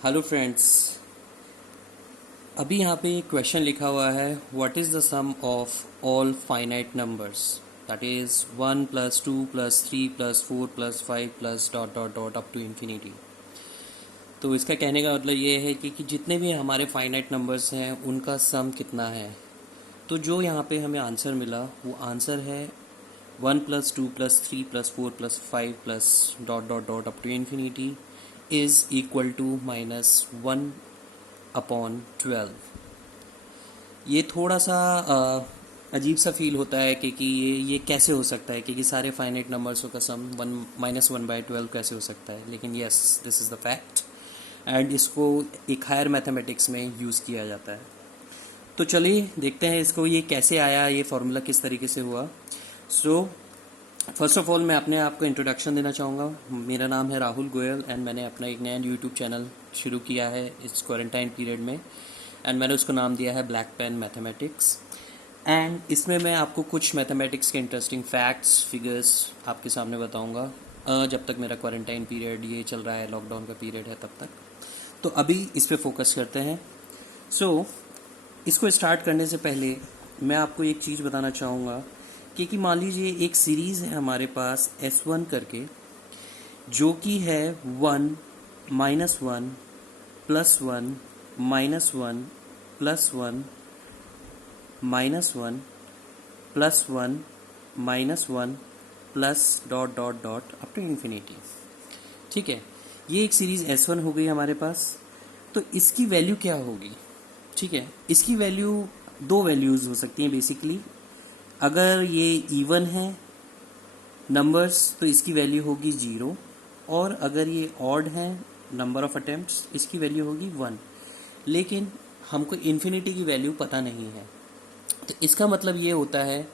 Hello friends. अभी यहाँ पे एक क्वेश्चन लिखा हुआ है, what is the sum of all finite numbers, that is 1 + 2 + 3 + 4 + 5 + dot dot dot up to infinity. तो इसका कहने का मतलब ये है कि जितने भी हमारे फाइनाइट नंबर्स हैं उनका सम कितना है। तो जो यहाँ पे हमें आंसर मिला वो आंसर है 1 + 2 + 3 + 4 + 5 + dot dot dot up to infinity is equal to -1/12। ये थोड़ा सा अजीब सा फील होता है कि ये कैसे हो सकता है कि सारे फाइनाइट नंबर्सों का सम 1 - 1/12 कैसे हो सकता है, लेकिन yes, this is the fact and इसको एक हायर मैथमेटिक्स में यूज़ किया जाता है। तो चलिए देखते हैं इसको, ये कैसे आया, ये फार्मूला किस तरीके से हुआ। सो फर्स्ट ऑफ ऑल मैं अपने आप को इंट्रोडक्शन देना चाहूँगा। मेरा नाम है राहुल गोयल एंड मैंने अपना एक नया यूट्यूब चैनल शुरू किया है इस क्वारंटाइन पीरियड में एंड मैंने उसको नाम दिया है ब्लैक पेन मैथमेटिक्स। एंड इसमें मैं आपको कुछ मैथमेटिक्स के इंटरेस्टिंग फैक्ट्स, फिगर्स आपके सामने बताऊंगा जब तक मेरा क्वारंटाइन पीरियड ये चल रहा है, लॉकडाउन का पीरियड है तब तक। तो अभी इस पे फोकस करते हैं। सो इसको स्टार्ट करने से पहले मैं आपको एक चीज़ बताना चाहूँगा कि मान लीजिए एक सीरीज़ है हमारे पास S1 करके, जो कि है 1 - 1 + 1 - 1 + 1 -1 + 1 plus dot dot dot up to infinity. ठीक है, ये एक सीरीज़ S1 हो गई हमारे पास। तो इसकी वैल्यू क्या होगी? ठीक है, इसकी वैल्यू दो वैल्यूज़ हो सकती हैं बेसिकली। अगर ये इवन है नंबर्स तो इसकी वैल्यू होगी 0, और अगर ये ऑड है नंबर ऑफ अटेम्प्ट्स इसकी वैल्यू होगी 1। लेकिन हमको इन्फिनिटी की वैल्यू पता नहीं है। तो इसका मतलब ये होता है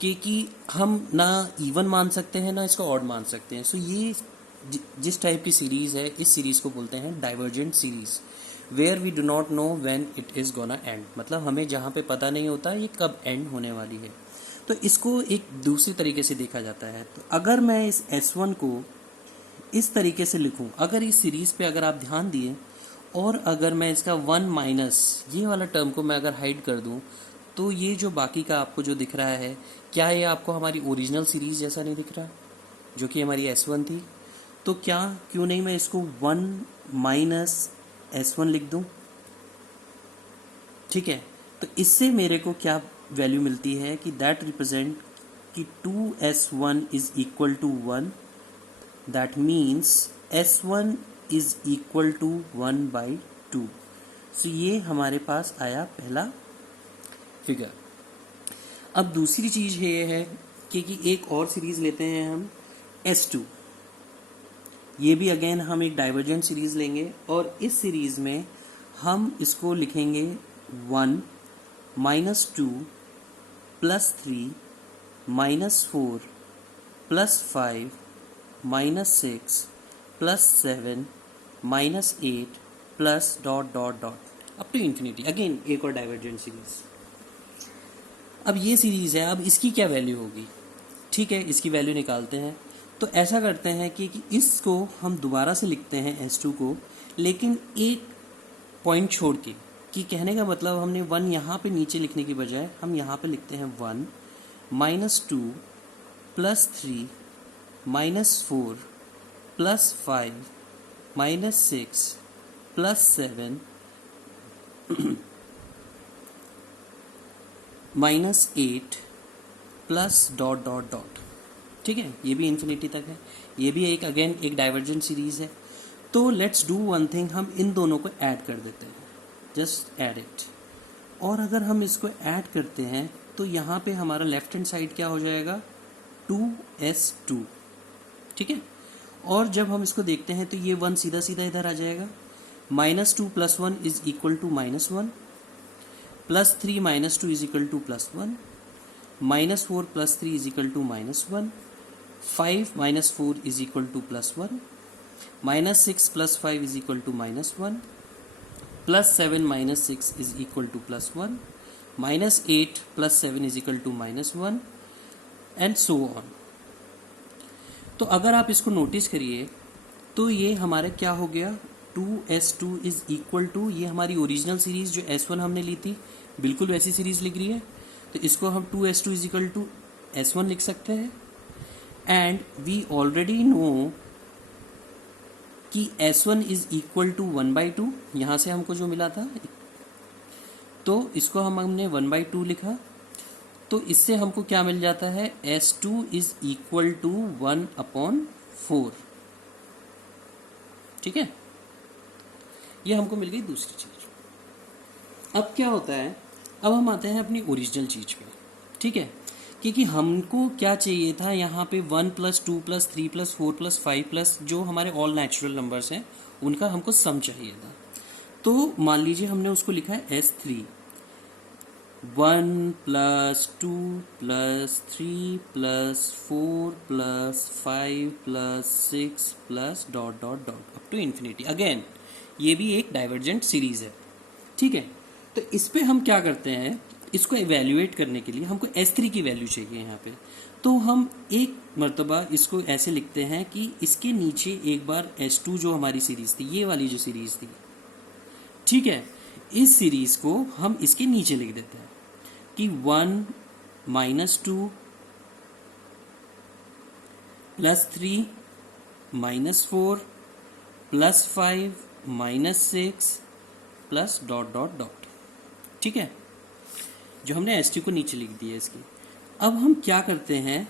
कि हम ना इवन मान सकते हैं ना इसको ऑड मान सकते हैं। सो ये जिस टाइप की सीरीज़ है, इस सीरीज़ को बोलते हैं divergent series, where we do not know when it is gonna end. मतलब हमें जहाँ पे पता नहीं होता ये कब एंड होने वाली है। तो इसको एक दूसरी तरीके से देखा जाता है। तो अगर मैं इस S1 को इस तरीके से लिखूं, अगर इस सीरीज़ पे अगर आप ध्यान दिए, और अगर मैं इसका 1 माइनस ये वाला टर्म को मैं अगर हाइड कर दूं, तो ये जो बाकी का आपको जो दिख रहा है, क्या ये आपको हमारी ओरिजिनल सीरीज़ जैसा नहीं दिख रहा जो कि हमारी S1 थी? तो क्यों नहीं मैं इसको 1 - S1 लिख दूं? ठीक है, तो इससे मेरे को क्या वैल्यू मिलती है कि दैट रिप्रेजेंट कि 2S1 is equal to 1, that means S1 is equal to 1/2। So ये हमारे पास आया पहला फिगर। अब दूसरी चीज़ ये है कि एक और सीरीज़ लेते हैं हम S2। ये भी अगेन हम एक डाइवर्जेंट सीरीज़ लेंगे और इस सीरीज़ में हम इसको लिखेंगे 1 - 2 + 3 - 4 + 5 -6 + 7 -8 plus dot dot dot up to infinity. Again एक और डाइवर्जेंट सीरीज़। अब ये सीरीज़ है, अब इसकी क्या वैल्यू होगी? ठीक है, इसकी वैल्यू निकालते हैं। तो ऐसा करते हैं कि इसको हम दोबारा से लिखते हैं S2 को, लेकिन एक पॉइंट छोड़ के, कि कहने का मतलब हमने 1 यहाँ पे नीचे लिखने की बजाय हम यहाँ पे लिखते हैं 1 - 2 + 3 -4 + 5 -6 + 7 -8 प्लस डॉट डॉट डॉट। ठीक है, ये भी इन्फिनिटी तक है। ये भी एक अगेन एक डाइवर्जेंट सीरीज़ है। तो लेट्स डू वन थिंग, हम इन दोनों को ऐड कर देते हैं, जस्ट ऐड इट। और अगर हम इसको ऐड करते हैं तो यहाँ पे हमारा लेफ्ट हैंड साइड क्या हो जाएगा? 2S2। ठीक है, और जब हम इसको देखते हैं तो ये 1 सीधा सीधा इधर आ जाएगा। -2 + 1 is equal to -1, +3 - 2 is equal to +1, -4 + 3 is equal to -1, 5 - 4 is equal to +1, -6 + 5 is equal to -1, +7 - 6 is equal to +1, -8 + 7 is equal to -1 and so on. तो अगर आप इसको नोटिस करिए तो ये हमारे क्या हो गया? 2s2 इज इक्वल टू, ये हमारी ओरिजिनल सीरीज जो s1 हमने ली थी बिल्कुल वैसी सीरीज लिख रही है, तो इसको हम 2s2 is equal to s1 लिख सकते हैं। एंड वी ऑलरेडी नो कि s1 इज इक्वल टू 1/2, यहाँ से हमको जो मिला था, तो इसको हमने 1/2 लिखा, तो इससे हमको क्या मिल जाता है, s2 इज इक्वल टू 1/4। ठीक है, ये हमको मिल गई दूसरी चीज। अब क्या होता है, अब हम आते हैं अपनी ओरिजिनल चीज पे। ठीक है, क्योंकि हमको क्या चाहिए था, यहाँ पे 1 + 2 + 3 + 4 + 5 जो हमारे ऑल नेचुरल नंबर्स हैं उनका हमको सम चाहिए था। तो मान लीजिए हमने उसको लिखा है s3, 1 + 2 + 3 + 4 + 5 + 6 + ... up to infinity. Again ये भी एक डाइवर्जेंट सीरीज है। ठीक है, तो इस पे हम क्या करते हैं, इसको इवेल्युएट करने के लिए हमको s3 की वैल्यू चाहिए यहाँ पे, तो हम एक मर्तबा इसको ऐसे लिखते हैं कि इसके नीचे एक बार s2 जो हमारी सीरीज थी, ये वाली जो सीरीज थी, ठीक है, इस सीरीज को हम इसके नीचे लिख देते हैं कि 1 - 2 + 3 - 4 + 5 - 6 + ... ठीक है, जो हमने s2 को नीचे लिख दिया इसकी। अब हम क्या करते हैं,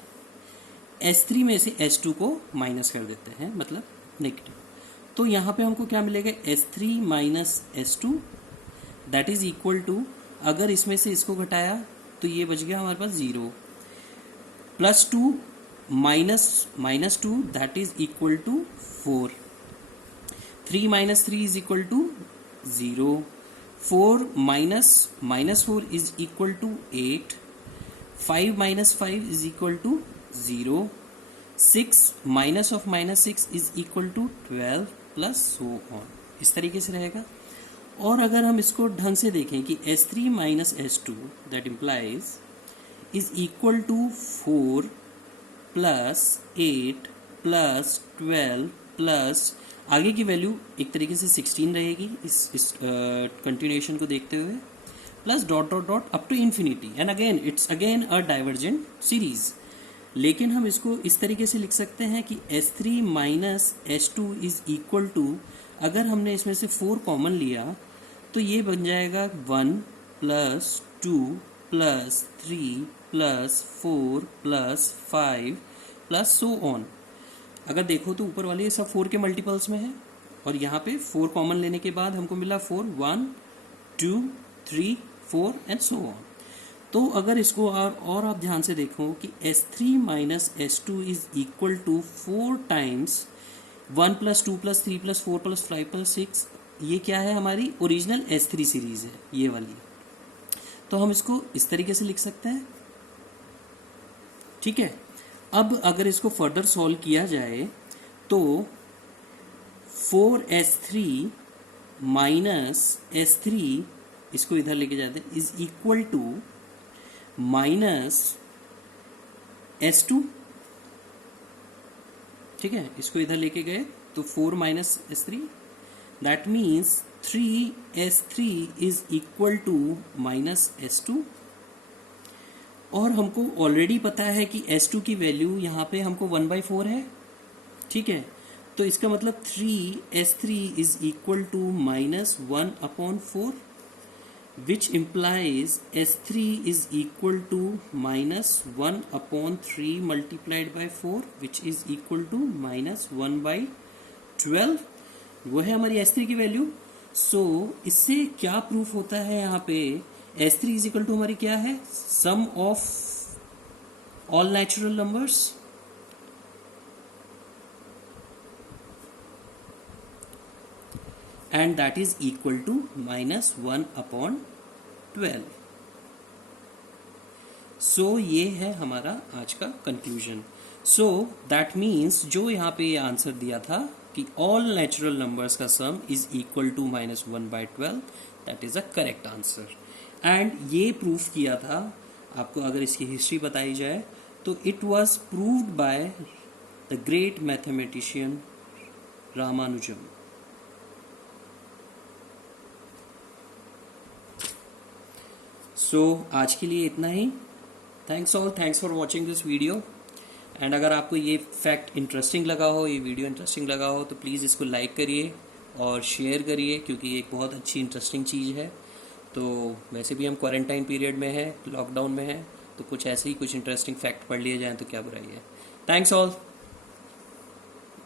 s3 में से s2 को माइनस कर देते हैं, मतलब नेगेटिव। तो यहाँ पे हमको क्या मिलेगा, s3 - s2 that is equal to, अगर इसमें से इसको घटाया तो ये बच गया हमारे पास 0, +2 - 2 that is equal to 4, 3 - 3 is equal to 0, 4 - 4 is equal to 8, 5 - 5 is equal to 0, 6 - 6 is equal to 12 plus so on. इस तरीके से रहेगा। और अगर हम इसको ढंग से देखें कि s3 - s2 that implies is equal to 4 + 8 + 12 plus आगे की वैल्यू एक तरीके से 16 रहेगी इस कंटिन्यूएशन को देखते हुए, plus ... up to infinity. And again it's again a divergent series. लेकिन हम इसको इस तरीके से लिख सकते हैं कि s3 - s2 is equal to, अगर हमने इसमें से 4 कॉमन लिया तो ये बन जाएगा 1 + 2 + 3 + 4 + 5 प्लस सो ऑन। अगर देखो तो ऊपर वाले सब 4 के मल्टीपल्स में है, और यहाँ पे 4 कॉमन लेने के बाद हमको मिला 4, 1 2 3 4 एंड सो ऑन। तो अगर इसको और आप ध्यान से देखो कि s3 - s2 is equal to 4 times 1 + 2 + 3 + 4 + 5 + 6, ये क्या है, हमारी ओरिजिनल s3 सीरीज है ये वाली। तो हम इसको इस तरीके से लिख सकते हैं। ठीक है, अब अगर इसको फर्दर सॉल्व किया जाए तो 4s3 - s3 इसको इधर लेके जाते हैं इज इक्वल टू -s2। ठीक है, इसको इधर लेके गए तो 4 - s3 that means 3s3 is equal to -s2। और हमको ऑलरेडी पता है कि s2 की वैल्यू यहाँ पे हमको 1/4 है। ठीक है, तो इसका मतलब 3s3 is equal to -1/4 which implies s3 is equal to -1/3 multiplied by 4 which is equal to -1/12। वो है हमारी s3 की वैल्यू। सो इससे क्या प्रूफ होता है, यहाँ पे s3 इज इक्वल टू हमारी क्या है, sum of all natural numbers. And that is equal to -1/12। So ये है हमारा आज का कंक्लूजन। सो दैट मीन्स जो यहाँ पे आंसर दिया था कि ऑल नेचुरल नंबर्स का sum is equal to -1/12, that is a correct answer. And ये प्रूफ किया था, आपको अगर इसकी हिस्ट्री बताई जाए तो it was proved by the great mathematician Ramanujam. आज के लिए इतना ही। Thanks for watching this video. And अगर आपको ये फैक्ट इंटरेस्टिंग लगा हो, ये वीडियो इंटरेस्टिंग लगा हो, तो प्लीज़ इसको लाइक करिए और शेयर करिए, क्योंकि ये एक बहुत अच्छी इंटरेस्टिंग चीज़ है। तो वैसे भी हम क्वारंटाइन पीरियड में हैं, लॉकडाउन में हैं, तो कुछ ऐसे ही कुछ इंटरेस्टिंग फैक्ट पढ़ लिए जाएँ तो क्या बुराई है। Thanks all.